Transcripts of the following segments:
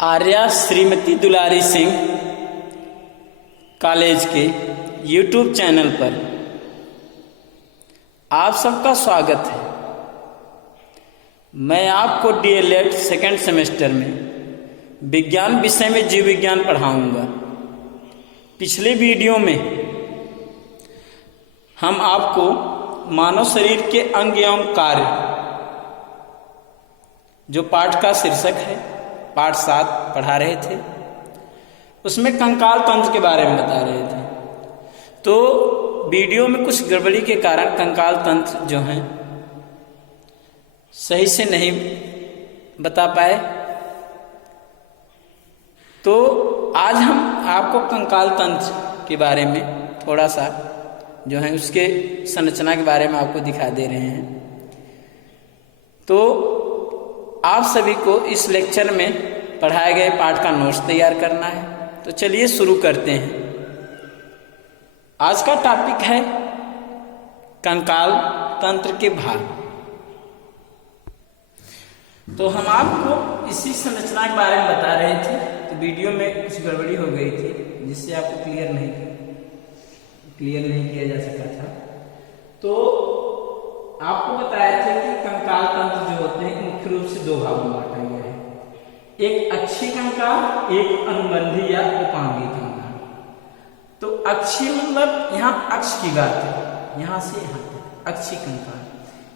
आर्या श्रीमती दुलारी Singh college के YouTube channel पर आप सबका स्वागत है। मैं आपको डीएलएड सेकेंड सेमेस्टर में विज्ञान विषय में जीव विज्ञान पढ़ाऊंगा। पिछले वीडियो में हम आपको मानव शरीर के अंग एवं कार्य जो पाठ का शीर्षक है पाठ 7 पढ़ा रहे थे। उसमें कंकाल तंत्र के बारे में बता रहे थे। तो वीडियो में कुछ गड़बड़ी के कारण कंकाल तंत्र जो हैं सही से नहीं बता पाए। तो आज हम आपको कंकाल तंत्र के बारे में थोड़ा सा जो है उसके संरचना के बारे में आपको दिखा दे रहे हैं। तो आप सभी को इस लेक्चर में पढ़ाए गए पाठ का नोट्स तैयार करना है। तो चलिए शुरू करते हैं। आज का टॉपिक है कंकाल तंत्र के भाग। तो हम आपको इसी संरचना के बारे में बता रहे थे। तो वीडियो में कुछ गड़बड़ी हो गई थी जिससे आपको क्लियर नहीं किया जा सका था। तो आपको बताया था कि कंकाल तंत्र जो होते हैं मुख्य रूप से 2 भागों में बांटा गया है। एक अक्षीय कंकाल, एक अनुबंधी या उपांगी कंकाल। तो अक्षीय मतलब यहाँ अक्ष की बात है, यहाँ से यहाँ तक अक्षीय कंकाल।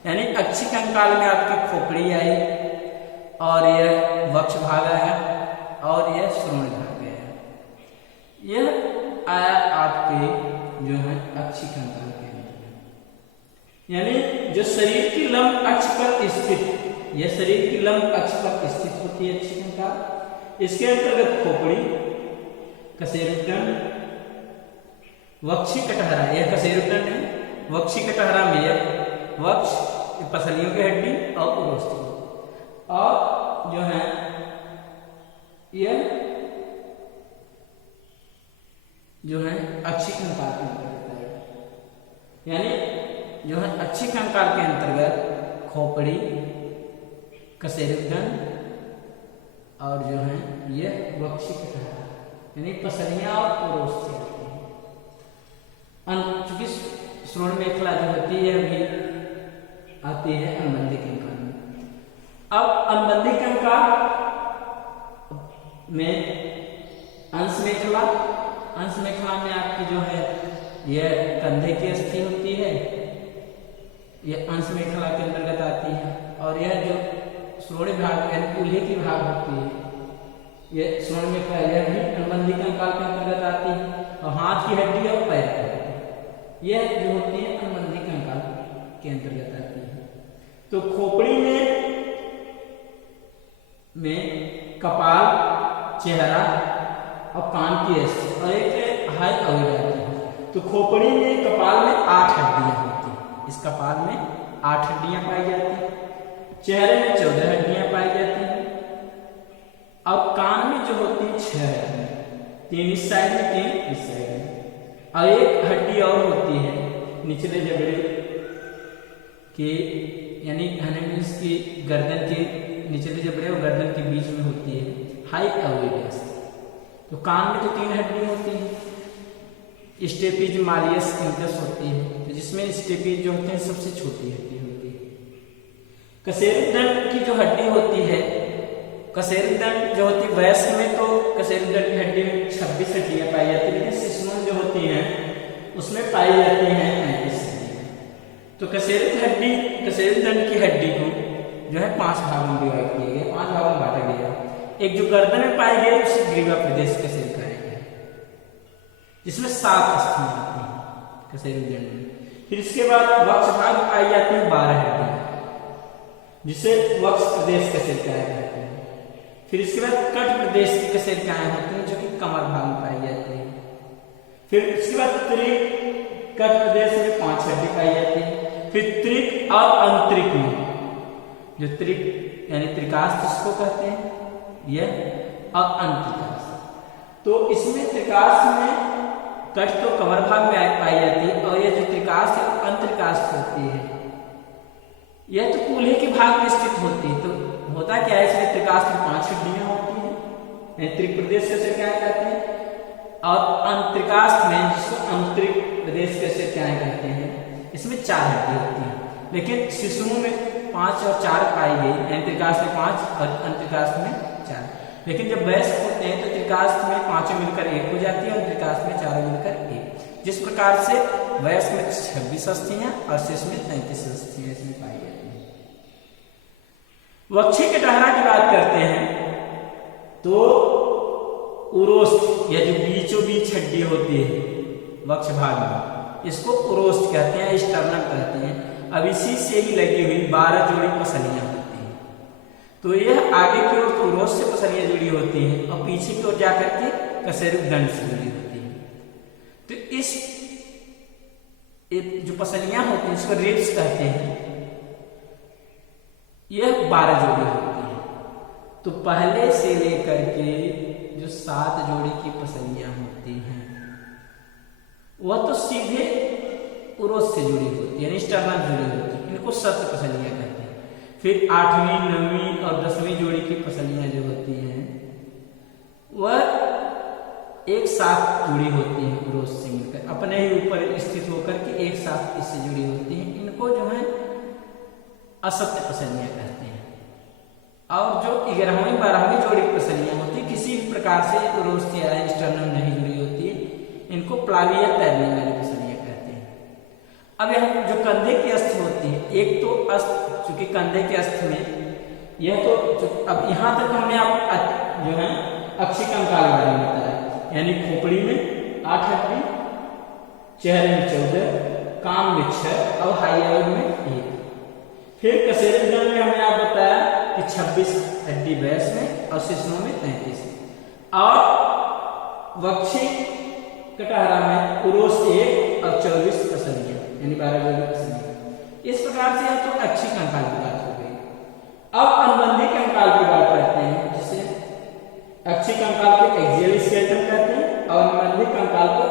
यानी अक्षीय कंकाल में आपकी खोपड़ी आई और यह वक्ष भाग आया और यह श्रोण भाग गया। यह आया आपके जो है अक्षीय कंकाल के अंदर। यानी जो शरीर की लंब अक्ष पर स्थित, यह शरीर की लंब अक्ष पर स्थित होती है अक्षीय कंकाल। इसके अंतर्गत खोपड़ी, कशेरुकदंड, वक्षी कटहरा, यह कशेरुकदंड है। वक्षी कटहरा में यह वक्ष, पसलियों की हड्डी और उरोस्थ्य और जो है यह जो है अक्षीय कंकाल के अंतर्गत। यानी जो है अक्षीय कंकाल के अंतर्गत खोपड़ी, कशेरुकदंड और जो है यह वक्षी कटहरा यानी पसलियां और उरोस्थ्य आती है। चूंकि श्रोण मेखला जो होती है भी आती है अनुबंधी कंकाल में। अब अनुबंधी कंकाल में अंश मेखला में आपकी जो है यह कंधे की अस्थि होती है, यह अंश मेखला के अंतर्गत आती है। और यह जो श्रोण भाग यानी कूल्हे की भाग होती है, यह श्रोण मेखला, यह भी अनुबंधी कंकाल के अंतर्गत आती है। और हाथ की हड्डी और पैर की हड्डी यह जो होती है अनुबंधी कंकाल के अंतर्गत आती है। तो खोपड़ी में कपाल, चेहरा और कान की अस्थि और एक हाई अवयव आती है। तो खोपड़ी में कपाल में 8 हड्डियां होती हैं। इस कपाल में 8 हड्डियां पाई जाती हैं। चेहरे में 14 हड्डियां पाई जाती हैं। अब कान में जो होती है 6 हड्डियां, 3 इस साइड में, 3 इस साइड में। और एक हड्डी और होती है निचले जबड़े के, यानी की गर्दन के निचले जबड़े और गर्दन के बीच में होती है हाई अवयव। तो कान में तो 3 हड्डी होती है। स्टेपीज, मालियस, इंकस होती है। तो जिसमें स्टेपीज जो होते हैं सबसे छोटी हड्डी होती है। कशेरुकदंड की जो हड्डी होती है, कशेरुकदंड जो होती है वयस्क में तो कशेरुकदंड की हड्डी में 26 हड्डियां पाई जाती है। लेकिन शिशुओं जो होती हैं उसमें पाई जाती हैं 35 हड्डियां। तो कशेरुकदंड की हड्डी को जो है 5 भागों में डिवाइड किया गया, 5 भागों में बांटा गया। एक जो गर्दन में पाई गई उसे ग्रीवा प्रदेश कशेरुक कहा गया, जिसमें 7 अस्थियां आती हैं कशेरुकदंड में। फिर इसके बाद वक्ष भाग पाई जाती है 12 हड्डियां, जिसे वक्ष प्रदेश कशेरुकाएं कहते हैं। फिर इसके बाद कट प्रदेश की कशेरुकाएं होती हैं जो कि कमर भाग में पाई जाती है। फिर इसके बाद त्रिक, कट प्रदेश में 5 हड्डी पाई जाती है। फिर त्रिक और अंतरिक में, जो त्रिक यानी त्रिकास्थ जिसको कहते हैं यह, और अंतरिकास्थ। तो इसमें त्रिकास्थ में कट तो कमर भाग में पाई जाती है और यह जो त्रिकास्थ अंतरिकास्थ होती है यह तो कूल्हे के भाग में स्थित होती है। तो होता क्या है, इसमें त्रिकास्थ में 5 हड्डियां होती हैं आंतरिक प्रदेश कैसे क्या कहते हैं, और अंतरिकास्थ में, जिसको आंतरिक प्रदेश कैसे क्या कहते हैं, इसमें 4 हड्डी होती हैं। लेकिन शिशुओं में 5 और 4 पाई गई, आंतरिकास्थ में 5 और अंतरिकास्थ में 4। लेकिन जब वयस्क होते हैं तो त्रिकास्थ में 5 मिलकर 1 हो जाती है और त्रिकास्थ में 4 मिलकर 1। जिस प्रकार से वयस्क में 26 अस्थियां और शिशु में 33 अस्थियां इसमें पाई जाती हैं। वक्षी कटहरा की बात करते हैं तो उरोस्थ, या जो बीचों बीच हड्डी होती है वक्ष भाग में, इसको उरोस्थ कहते हैं, स्टर्नम कहते हैं। अब इसी से ही लगी हुई 12 जोड़ी पसलियां होती हैं। तो यह आगे की ओर तो उरोस्थ से पसलियां जुड़ी होती हैं और पीछे की ओर जाकर के कशेरुक दंड से जुड़ी होती हैं। तो इस जो पसलियां होती हैं इसको रिब्स कहते हैं। यह 12 जोड़ी होती है। तो पहले से लेकर के जो 7 जोड़ी की पसलियां होती हैं वह तो सीधे उरोस्थ से जुड़ी होती है, स्टर्नम जुड़ी होती है, इनको सत्र पसलियां कहते हैं। फिर 8वीं 9वीं और 10वीं जोड़ी की पसलियां जो होती हैं वह एक साथ जुड़ी होती हैं उरोस्थ से मिलकर, अपने ही ऊपर स्थित होकर के एक साथ इससे जुड़ी होती हैं। इनको जो है असत्य पसलियां कहते हैं। और जो 11वीं 12वीं जोड़ी की पसलियां होती है किसी भी प्रकार से उरोस्थ या स्टर्नम नहीं जुड़ी होती है, इनको प्लाविया तैरने वाली पसलियां कहते हैं। अब यहाँ जो कंधे की अस्थि होती है, एक तो अस्थि चूंकि कंधे के अस्थि में यह तो अब यहाँ तक हमने आप जो है अक्षी कंकाल के बारे में बताया, यानी खोपड़ी में 8 हड्डी, चेहरे में 14, कान में 6 और हाइयावल में 1। फिर कशेरुक दंड में हमने आप बताया कि 26 हड्डी वयस्क में और शिशुओं में 33। और वक्षी कटहरा में उरोस्थ 1 और 24 पसलियां, यानी 12 जोड़ी पसलियां। इस प्रकार से यह तो अक्षी कंकाल की बात हो गई। अब अनुबंधी कंकाल की बात करते हैं, जिसे अक्षी कंकाल को एक्सियल स्केलेटन कहते हैं और अनुबंधी कंकाल को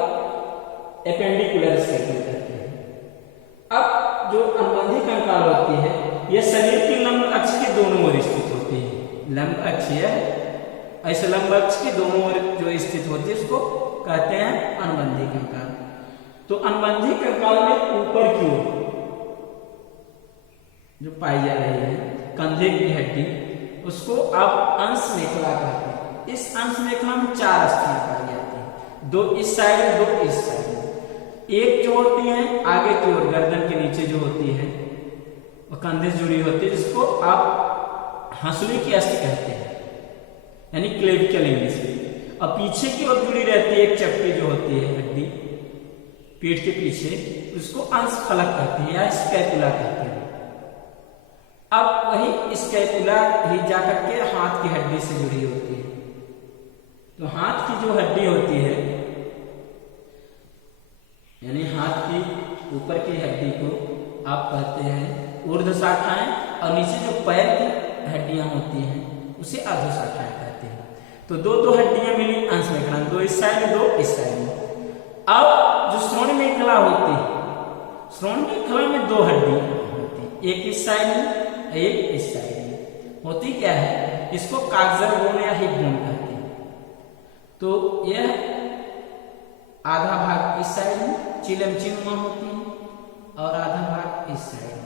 एपेंडिकुलर स्केलेटन कहते हैं। अब जो अनुबंधी कंकाल होती है यह शरीर की लंब अक्ष के दोनों ओर स्थित होती है। लंब अक्ष है, ऐसे लंब अक्ष के दोनों ओर जो स्थित होती है इसको कहते हैं अनुबंधी कंकाल। तो अनुबंधी कंकाल में ऊपर की ओर जो पाई जा रही है कंधे की हड्डी, उसको आप अंश मेखला कहते हैं। इस अंश मेखला में 4 अस्थियां पाई जाती हैं, 2 इस साइड में 2 इस साइड में। एक जो होती है आगे की ओर गर्दन के नीचे जो होती है वो कंधे से जुड़ी होती है, जिसको आप हंसुली की अस्थि कहते हैं, यानी क्लेविकल इंग्लिश में। और पीछे की ओर जुड़ी रहती है एक चपटी जो होती है हड्डी पीठ के पीछे, उसको अंश फलक कहते हैं या स्कैपुला कहते हैं। अब वही स्कैपुला ही जाकर के हाथ की हड्डी से जुड़ी होती है। तो हाथ की जो हड्डी होती है, यानी हाथ की ऊपर की हड्डी को आप कहते हैं ऊर्ध्व शाखाएं, और नीचे जो पैर की हड्डियां होती हैं उसे अधो शाखाएं कहते हैं। तो 2 हड्डियां मिली अंश मेखला, 2 इस साइड में 2 इस साइड में। अब जो श्रोण मेखला होती है, श्रोण मेखला में 2 हड्डी होती है, एक इस साइड में एक इस साइड में। होती क्या है, इसको कागजर बोन या हिप बोन कहते हैं। तो यह आधा भाग इस साइड में चिलमचिनुमा होती है और आधा भाग इस साइड में।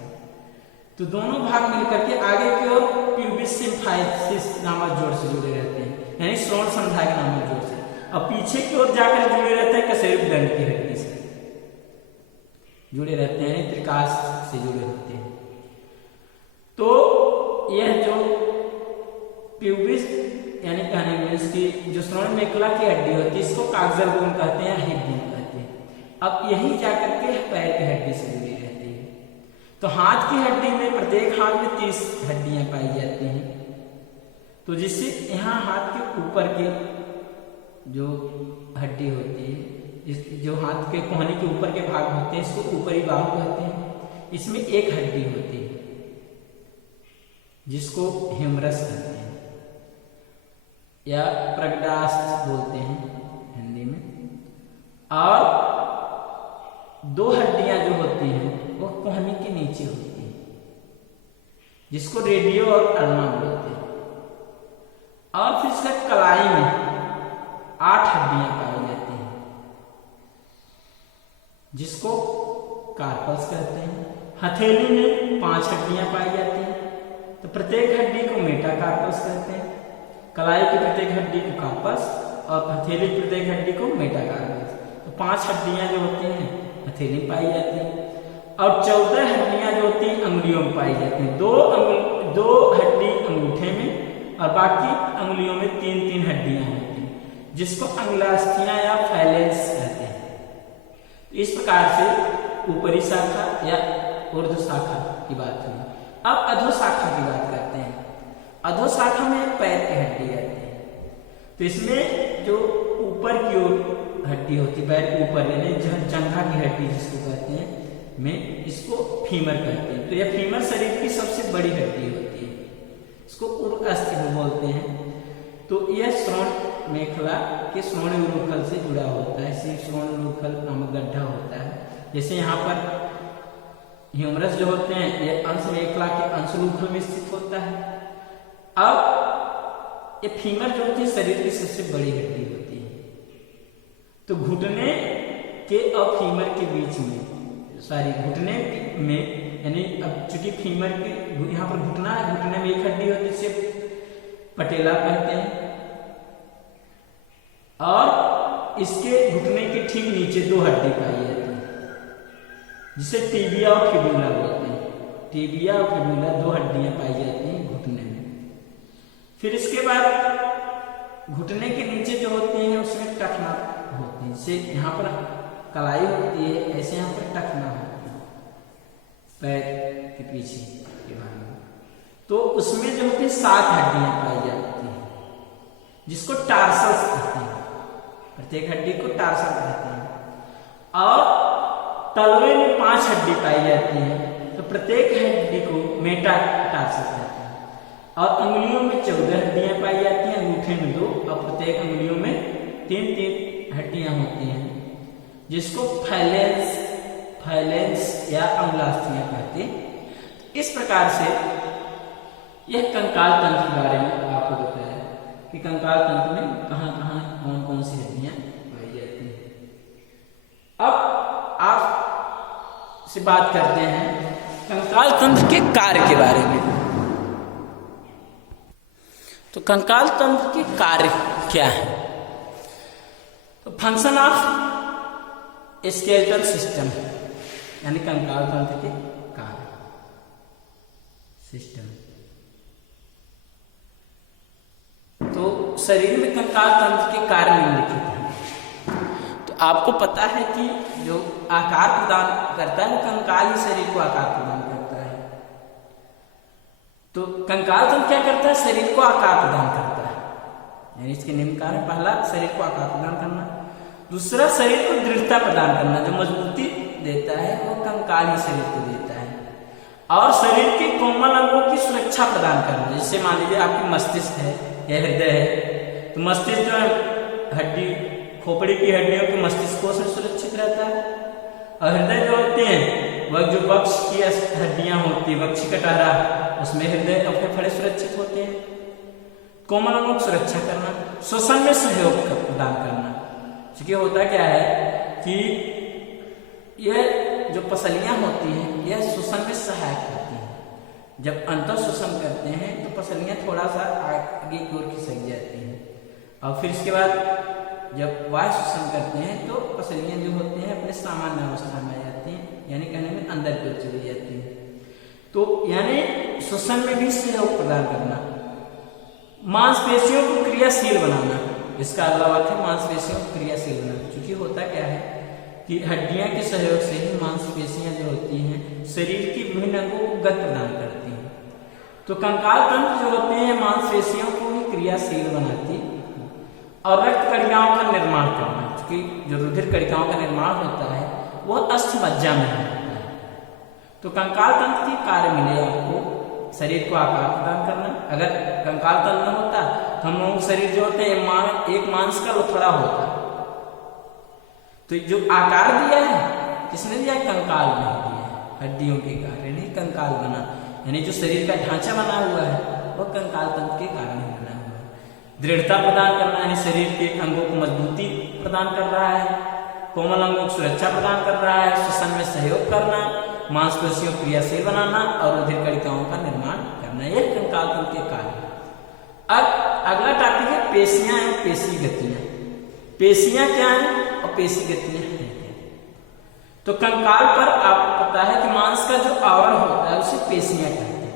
तो दोनों भाग मिलकर के आगे की ओर प्यूबिस सिम्फाइसिस नामक जोड़ से जुड़े रहते हैं, यानी श्रोण संधायक नामक जोड़ से। और पीछे की ओर जाकर जुड़े रहते हैं कशेरुक दंड की हड्डी से जुड़े रहते हैं, त्रिकास्थ से जुड़े होते हैं। तो यह जो प्यूबिस यानी कहने में इसकी जो श्रोण मेखला की हड्डी होती है इसको कागजर बोन कहते हैं, हिप बोन कहते हैं। अब यही जाकर के पैर की हड्डी से जुड़ी रहती है। तो हाथ की हड्डी में प्रत्येक हाथ में 30 हड्डियां पाई जाती हैं। तो जिससे यहाँ हाथ के ऊपर की जो हड्डी होती है, जो हाथ के कोहनी के ऊपर के भाग होते हैं इसको ऊपरी बाहु कहते हैं। इसमें एक हड्डी होती है जिसको ह्यूमरस कहते हैं या प्रगडास्थ बोलते हैं हिंदी में। और 2 हड्डियां जो होती हैं वो कोहनी के नीचे होती हैं, जिसको रेडियो और अल्ना बोलते हैं। और फिर इसका कलाई में 8 हड्डियां पाई जाती हैं, जिसको कार्पल्स कहते हैं। हथेली में 5 हड्डियां पाई जाती हैं, तो प्रत्येक हड्डी को मेटाकार्पस कहते हैं। कलाई की प्रत्येक हड्डी को कार्पस और हथेली की प्रत्येक हड्डी को मेटाकार्पस। तो 5 हड्डियां जो होती हैं हथेली में पाई जाती हैं, और 14 हड्डियां जो होती हैं अंगुलियों में पाई जाती हैं। 2 हड्डी अंगूठे में और बाकी अंगुलियों में 3-3 हड्डियां होती हैं, जिसको अंगुलास्थियां या फाइलेंस कहते हैं। तो इस प्रकार से ऊपरी शाखा या ऊर्ध्व शाखा की बात हुई। अब अधोशाखा की बात करते हैं। अधोशाखा में पैर की हड्डी आती है, तो इसमें जो ऊपर की ओर हड्डी होती है, पैर के ऊपर यानी जंघा की हड्डी जिसको कहते हैं, में इसको फीमर कहते हैं। तो यह फीमर शरीर की सबसे बड़ी हड्डी होती है, इसको उर्अस्थि बोलते हैं। तो यह श्रोण मेखला के श्रोण उरुखल से जुड़ा होता है। इसी श्रोण उरुखल नामक गड्ढा होता है। जैसे यहाँ पर ह्यूमरस जो होते हैं ये अंश मेखला के अंशुलूखल में स्थित होता है। अब ये फीमर जो होती है शरीर की सबसे बड़ी हड्डी होती है। तो घुटने के और फीमर के बीच में घुटने में, यानी अब चूंकि फीमर के यहाँ पर घुटना है, घुटने में एक हड्डी होती है जिसे पटेला कहते हैं, और इसके घुटने के ठीक नीचे 2 हड्डी पाई जाती है, जिसे टिबिया और फिबुला बोलते हैं। टिबिया और फिबुला 2 हड्डियां पाई जाती हैं घुटने में। फिर इसके बाद घुटने के नीचे जो होती हैं उसमें टखना होती है, जैसे यहाँ पर कलाई होती है, ऐसे यहाँ पर टखना होती है पैर के पीछे के भाग में। तो उसमें जो होती है 7 हड्डियां पाई जाती हैं, जिसको टार्सल्स कहते हैं। प्रत्येक हड्डी को टार्सल कहते हैं। और तलवे में 5 हड्डी पाई जाती है, तो प्रत्येक हड्डी को मेटाटार्सस कहते हैं। और अंगुलियों में 14 हड्डियां पाई जाती हैं, अंगूठे में 2, और प्रत्येक अंगुलियों में 3-3 हड्डियां होती हैं, जिसको फाइलेंस या अंगुलास्थियां कहते हैं। इस प्रकार से यह कंकाल तंत्र के बारे में आपको बताया कि कंकाल तंत्र में कहाँ-कहाँ कौन-कौन सी हड्डियां पाई जाती हैं। अब आप से बात करते हैं कंकाल तंत्र के कार्य के बारे में। तो कंकाल तंत्र के कार्य क्या है? तो फंक्शन ऑफ स्केलेटल सिस्टम, यानी कंकाल तंत्र के कार्य सिस्टम। तो शरीर में कंकाल तंत्र के कार्य निम्नलिखित हैं। तो आपको पता है कि जो आकार प्रदान करता है कंकाल ही शरीर को आकार प्रदान करता है। तो कंकाल तंत्र क्या करता है? शरीर को आकार प्रदान करता है, यानी इसके निम्न कार्य: पहला, शरीर को आकार प्रदान करना; दूसरा, शरीर को दृढ़ता प्रदान करना। जो मजबूती देता है वो कंकाल ही शरीर को देता है। और शरीर के कोमल अंगों की सुरक्षा प्रदान करना। जैसे मान लीजिए आपकी मस्तिष्क है या हृदय है, तो मस्तिष्क जो है हड्डी, खोपड़ी की हड्डियों के मस्तिष्कों से सुरक्षित रहता है। और हृदय जो होते हैं वह जो वक्ष की हड्डियां होती है, वक्ष कटहरा, उसमें हृदय और फेफड़े सुरक्षित होते हैं। कोमल अंगों की सुरक्षा करना, श्वसन में सहयोग प्रदान करना। क्योंकि होता क्या है कि यह जो पसलियां होती हैं यह श्वसन में सहायक होती हैं। जब अंतर श्वसन करते हैं तो पसलियां थोड़ा सा आगे की ओर खिसक जाती हैं, और फिर इसके बाद जब वायु श्वसन करते हैं तो पसलियां जो होती हैं अपने सामान्य अवस्था में आ जाती हैं, यानी कहने में अंदर की ओर चली जाती हैं। तो यानी श्वसन में भी सहयोग प्रदान करना। मांसपेशियों को क्रियाशील बनाना, इसका अगला वाक्य मांसपेशियों को क्रियाशील बनाना। क्योंकि होता क्या है कि हड्डियां के सहयोग से ही मांसपेशियां जो होती हैं शरीर के विभिन्न अंगों को गति प्रदान करती हैं। तो कंकाल तंत्र जो होते हैं मांसपेशियों को ही क्रियाशील बनाती और रक्त कणिकाओं का निर्माण करना। क्योंकि जो रुधिर कणिकाओं का निर्माण होता है वह अस्थि मज्जा में होता है। तो कंकाल तंत्र के कार्य मिले आपको: शरीर को आकार प्रदान करना। अगर कंकाल तंत्र न होता तो हम लोगों के शरीर जो होते हैं एक मांस का लोथड़ा होता। तो जो आकार दिया है किसने दिया? कंकाल ने दिया है। हड्डियों के कारण ही कंकाल बना, यानी जो शरीर का ढांचा बना हुआ है वह कंकाल तंत्र के कारण ही बना हुआ है। दृढ़ता प्रदान करना यानी शरीर के अंगों को मजबूती प्रदान कर रहा है, कोमल अंगों को सुरक्षा प्रदान कर रहा है, श्वसन में सहयोग करना, मांसपेशियों को क्रियाशील बनाना और रुधिर कणिकाओं का निर्माण करना, यह कंकाल तंत्र के कार्य। अब अगला टॉपिक है पेशियां एवं पेशी गतियां। पेशियां क्या है और पेशी गतियां हैं। तो कंकाल पर आपको पता है कि मांस का जो आवरण होता है उसे पेशियां कहते हैं।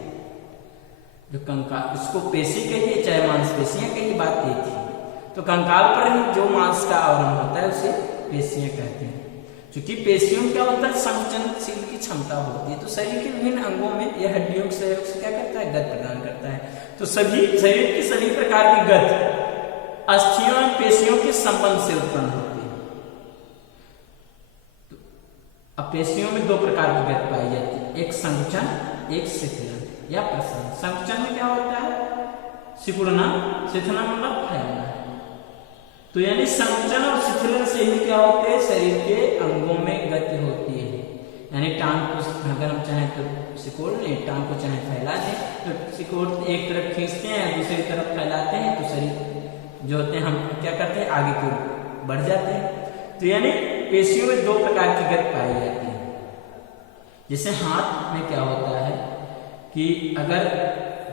जो कंकाल, इसको पेशी कहिए चाहे मांसपेशियां कहिए, बात एक ही। तो कंकाल पर ही जो मांस का आवरण होता है उसे पेशियां कहते हैं। क्योंकि पेशियों में क्या होता है, संकुचनशील की क्षमता होती है। तो शरीर के विभिन्न अंगों में यह हड्डियों के सहयोग से क्या करता है, गति प्रदान करता है। तो सभी शरीर की सभी प्रकार की गति अस्थियों और पेशियों के संबंध से उत्पन्न होती है। तो अब पेशियों में दो प्रकार की गति पाई जाती है, एक संकुचन, एक शिथिलन या प्रसारण। संकुचन में क्या होता है, सिकुड़ना, शिथिलन मतलब फैलना। तो यानी संकुचन और शिथिलन से ही क्या होते हैं, शरीर के अंगों में गति होती है। यानी टांग को अगर हम चाहें तो सिकोड़ लें, टांग को चाहे फैला दें, तो सिकोड़ एक तरफ खींचते हैं दूसरी तरफ फैलाते हैं तो शरीर जो होते हैं हम क्या करते हैं, आगे की ओर बढ़ जाते हैं। तो यानी पेशियों में दो प्रकार की गति पाई जाती है। जैसे हाथ में क्या होता है कि अगर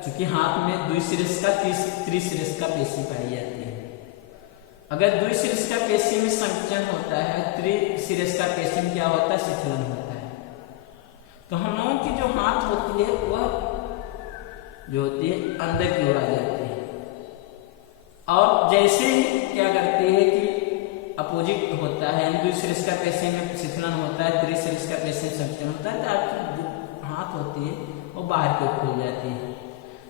चूंकि हाथ में द्विशिरस्का त्रिशिरस्का पेशी पाई जाती है। अगर द्विशिरस्का पेशी में संकुचन होता है, त्रिशिरस्का पेशी में क्या होता है, शिथिलन होता है। तो हम लोगों की जो हाथ होती है वह जो होती है अंदर की ओर आ जाती है, और जैसे ही क्या करती है कि अपोजिट होता है, द्विशिरस्का पेशी में शिथिलन होता है, त्रिशिरस्का पेशी में संकुचन होता है, तो आपकी जो हाथ होती है वो बाहर की ओर खुल जाती है।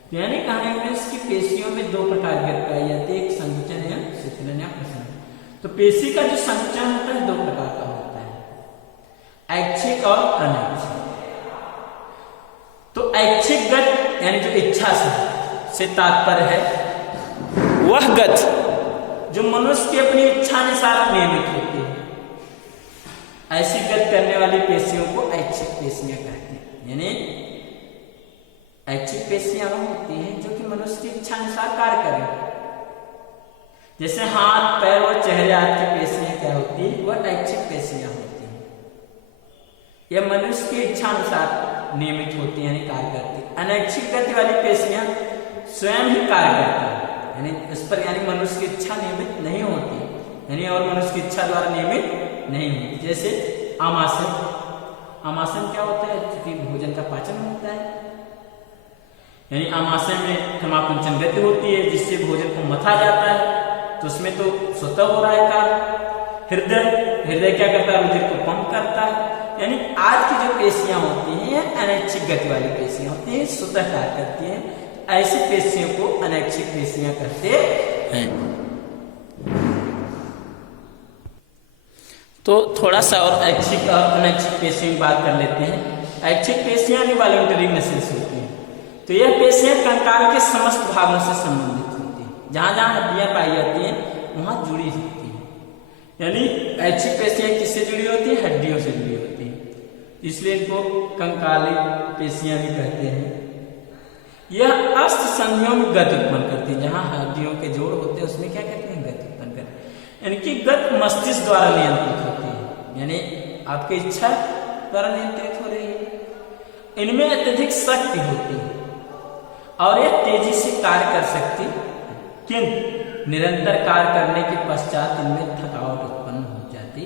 तो यानी कहने में इसकी पेशियों में दो प्रकार की गति पाई जाती है, एक संकुचन या शिथिलन या प्रसारण। तो पेशी का जो संकुचन होता है दो प्रकार का होता है, ऐच्छिक और अनैच्छिक। तो ऐच्छिक गति यानी जो इच्छा से तात्पर्य है वह गति जो मनुष्य की अपनी इच्छा अनुसार नियमित होती है। ऐसी गति करने वाली पेशियों को ऐच्छिक पेशियां कहते हैं। यानी ऐच्छिक पेशियां वह होती हैं जो कि मनुष्य की इच्छा अनुसार कार्य करें। जैसे हाथ, पैर और चेहरे आदि की पेशियां क्या होती है, वह ऐच्छिक पेशियां होती हैं। यह मनुष्य की इच्छा अनुसार नियमित होती है यानी कार्य करती है। अनैच्छिक गति वाली पेशियां स्वयं ही कार्य करती है, यानी इस पर यानी मनुष्य की इच्छा नियमित नहीं होती, यानी और मनुष्य की इच्छा द्वारा नियमित नहीं होती। जैसे आमाशय, आमाशय क्या होता है, क्योंकि भोजन का पाचन होता है, यानी आमाशय में थमाकुंचन गति होती है जिससे भोजन को मथा जाता है, तो उसमें तो स्वतः हो रहा है कार्य। हृदय क्या करता है, रुधिर को पंप करता है। यानी आज की जो पेशियां होती हैं अनैच्छिक गति वाली पेशियां होती हैं, स्वतः कार्य करती हैं। ऐसी पेशियों को अनैच्छिक पेशियां कहते हैं। तो थोड़ा सा और ऐच्छिक और अनैच्छिक पेशियों की बात कर लेते हैं। ऐच्छिक पेशियां वॉलंटरी मसल्स होती हैं। तो यह पेशियां कंकाल के समस्त भागों से संबंधित होती हैं। जहां जहां हड्डियां पाई जाती हैं वहां जुड़ी होती हैं। यानी ऐच्छिक पेशियां किससे जुड़ी होती है, हड्डियों से जुड़ी होती है, इसलिए इनको कंकाली पेशियां भी कहते हैं। यह अस्त संधियों में गति उत्पन्न करती है। जहां हड्डियों के जोड़ होते हैं उसमें क्या कहते हैं, गति उत्पन्न करते हैं। इनकी गति मस्तिष्क द्वारा नियंत्रित होती है, यानी आपकी इच्छा द्वारा नियंत्रित हो रही है। इनमें अत्यधिक शक्ति होती है और यह तेजी से कार्य कर सकती, किंतु निरंतर कार्य करने के पश्चात इनमें थकावट उत्पन्न हो जाती।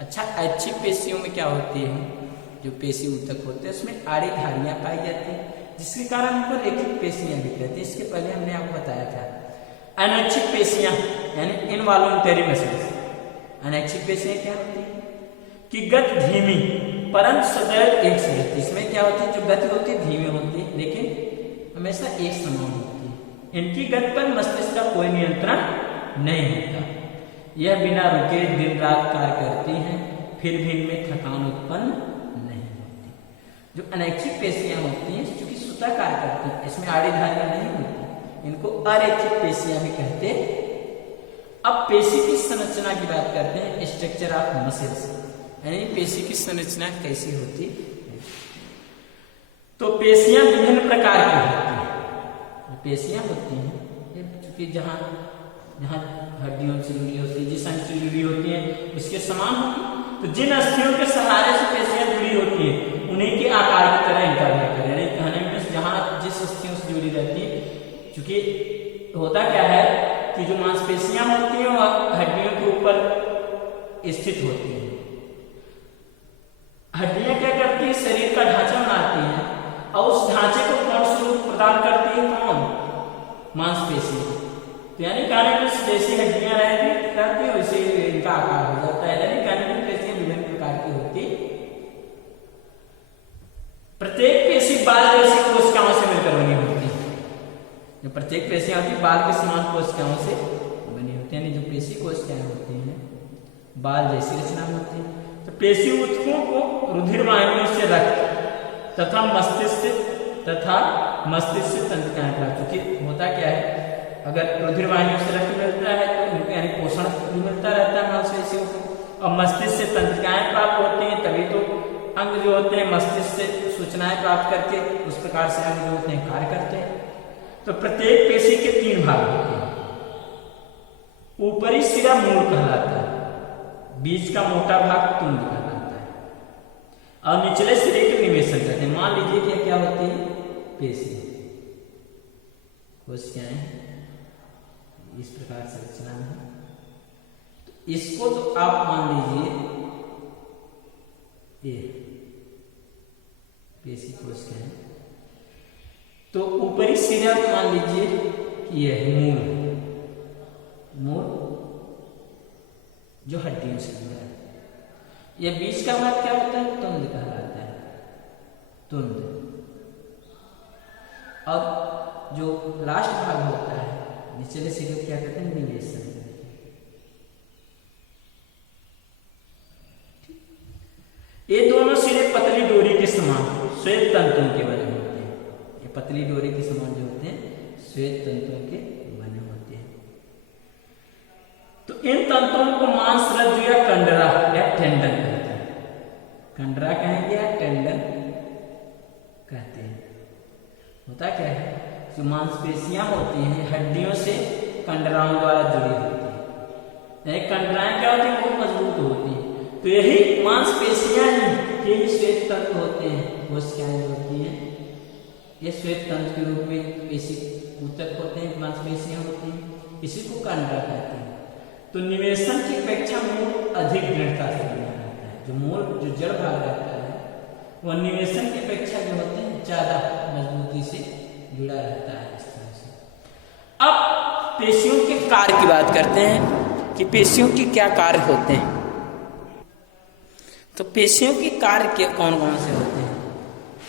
अच्छा, ऐच्छिक पेशियों में क्या होती है, जो पेशी ऊतक होते हैं उसमें आड़ी धारियां पाई जाती हैं, जिसके कारण उनको रेखिक पेशियां भी कहते हैं। इसके पहले हमने आपको बताया था। अनैच्छिक पेशियां यानी इनवॉलंटरी मसल्स। अनैच्छिक पेशियां क्या होती है कि गति धीमी परंतु सदैव एक सी रहती है। इसमें क्या होती है, जो गति होती है धीमी होती है लेकिन हमेशा एक समान होती है। इनकी गति पर मस्तिष्क का कोई नियंत्रण नहीं होता। यह बिना रुके दिन रात कार्य करती हैं, फिर भी इनमें थकान उत्पन्न नहीं होती। जो अनैच्छिक पेशियां होती हैं चूंकि स्वतः कार्य करती हैं, इसमें आड़ी धारियां नहीं होती, इनको अरैखिक पेशियां भी कहते हैं। अब पेशी की संरचना की बात करते हैं, स्ट्रक्चर ऑफ मसल्स, यानी पेशी की संरचना कैसी होती है। तो पेशियां विभिन्न प्रकार की होती हैं। पेशियां होती हैं चूंकि जहाँ जहाँ हड्डियों से जुड़ी होती है, जिस अंग से जुड़ी होती है उसके समान होगी। तो जिन अस्थियों के सहारे से पेशियां जुड़ी होती है उन्हीं के आकार की तरह इनका भी आकार है। कहने में जहाँ जिस अस्थियों से जुड़ी रहती है, क्योंकि होता क्या है कि जो मांसपेशियां होती हैं वह हड्डियों के ऊपर स्थित होती है। हड्डियां क्या करती है, शरीर का ढांचा बनाती हैं और उस ढांचे को कौन स्वरूप प्रदान करती है, कौन, मांसपेशी। तो यानी कहने जैसी हड्डियां रहती है वैसे इनका आकार हो जाता है। यानी कहने पेशियां विभिन्न प्रकार की होती। प्रत्येक पेशी बाल जैसी कोशिकाओं से मिलकर बनी होती है। जो प्रत्येक पेशियां होती है बाल के समान कोशिकाओं से बनी होती है। यानी जो पेशी कोशिकाएं होती हैं बाल जैसी रचना होती है। तो पेशी ऊतकों को रुधिर वाहिनियों से रक्त तथा मस्तिष्क से तंत्रिकाएं प्राप्त। क्योंकि होता क्या है, अगर रुधिर वाहिनियों से रक्त मिलता है तो उनको यानी पोषण भी मिलता रहता है मांसपेशियों को, और मस्तिष्क से तंत्रिकाएं प्राप्त होती हैं, तभी तो अंग जो होते हैं मस्तिष्क से सूचनाएं प्राप्त करके उस प्रकार से अंग जो होते हैं कार्य करते हैं। तो प्रत्येक पेशी के 3 भाग होते हैं। ऊपरी सिरा मूल कहलाता है, बीच का मोटा भाग तुंड कहलाता है, और निचले सिरे के निवेशन कहते हैं। मान लीजिए कि क्या होती है, पेशी कोशिकाएं इस प्रकार से रचना है। तो इसको तो आप मान लीजिए ये पेशी कोशिकाएं, तो ऊपरी सिरा मान लीजिए कि यह मूल जो हड्डियों से जुड़ा है। यह बीच का भाग क्या होता है, तुंड कहलाता है, तुंड। और जो लास्ट भाग होता है निचले सिरे को क्या कहते हैं, निवेशन। ये दोनों सिरे पतली डोरी के समान श्वेत तंतुओं के बने होते हैं। ये पतली डोरी के समान जो होते हैं श्वेत तंतुओं के बने होते हैं। तो इन तंतुओं को मांसरज्जु या कंडरा या टेंडन कहते हैं। कंडरा कहेंगे या टेंडन कहते हैं। होता क्या है, जो मांसपेशियां होती हैं हड्डियों से कंडराओं द्वारा जुड़ी होती है। कंडराएं क्या होती है, बहुत मजबूत होती है। तो यही मांसपेशियां ही यही श्वेत तंतु होते हैं, कोशिकाएं जो होती हैं ये श्वेत तंतु के रूप में पेशी ऊतक होते हैं, मांसपेशियां होती हैं, इसी को कंडरा कहते हैं। तो निवेशन की अपेक्षा मूल अधिक दृढ़ता से जुड़ा रहता है। जो मूल जो जड़ भाग रहता है वह निवेशन की अपेक्षा जो होते हैं ज्यादा मजबूती से जुड़ा रहता है। इस तरह से अब पेशियों के कार्य की बात करते हैं कि पेशियों के क्या कार्य होते हैं। तो पेशियों के कार्य कौन कौन से होते हैं।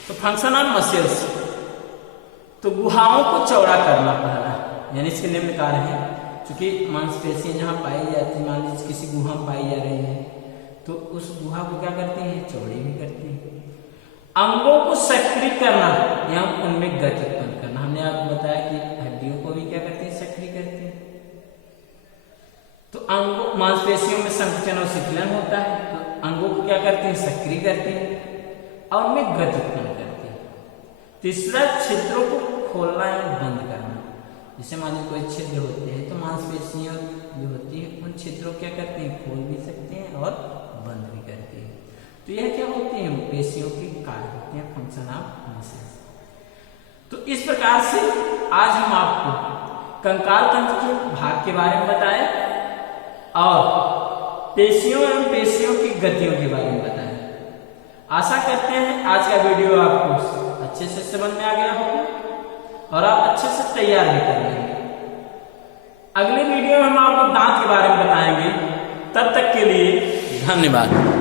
तो फंक्शन ऑफ मसल्स, तो गुहाओं को चौड़ा करना पहला, यानी इसके निम्न कार्य है। क्योंकि मांसपेशियां जहाँ पाई जाती है, मान लीजिए किसी गुहा में पाई जा रही है तो उस गुहा को क्या करती है, चौड़ी भी करती है। अंगों को सक्रिय करना या उनमें गति उत्पन्न करना, हमने आपको बताया कि हड्डियों को भी क्या करती है, सक्रिय करती है। तो अंगों मांसपेशियों में संकुचन और शिथिलन होता है, तो अंगों को क्या करते हैं, सक्रिय करते हैं और उनमें गति उत्पन्न करते हैं। तीसरा, छिद्रों को खोलना या बंद करना। जैसे मान लीजिए कोई छिद्र होते हैं तो मांसपेशियां जो होती है उन छिद्रों क्या करते हैं, खोल भी सकते हैं और बंद भी करते हैं। तो यह क्या होते हैं, पेशियों के कार्य होते हैं, फंक्शन ऑफ मसल्स। तो इस प्रकार से आज हम आपको कंकाल तंत्र के भाग के बारे में बताए और पेशियों एवं पेशियों की गतियों के बारे में बताया। आशा करते हैं आज का वीडियो आपको अच्छे से समझ में आ गया होगा और आप अच्छे से तैयार भी कर लेंगे। अगले वीडियो में हम आपको दांत के बारे में बताएंगे। तब तक के लिए धन्यवाद।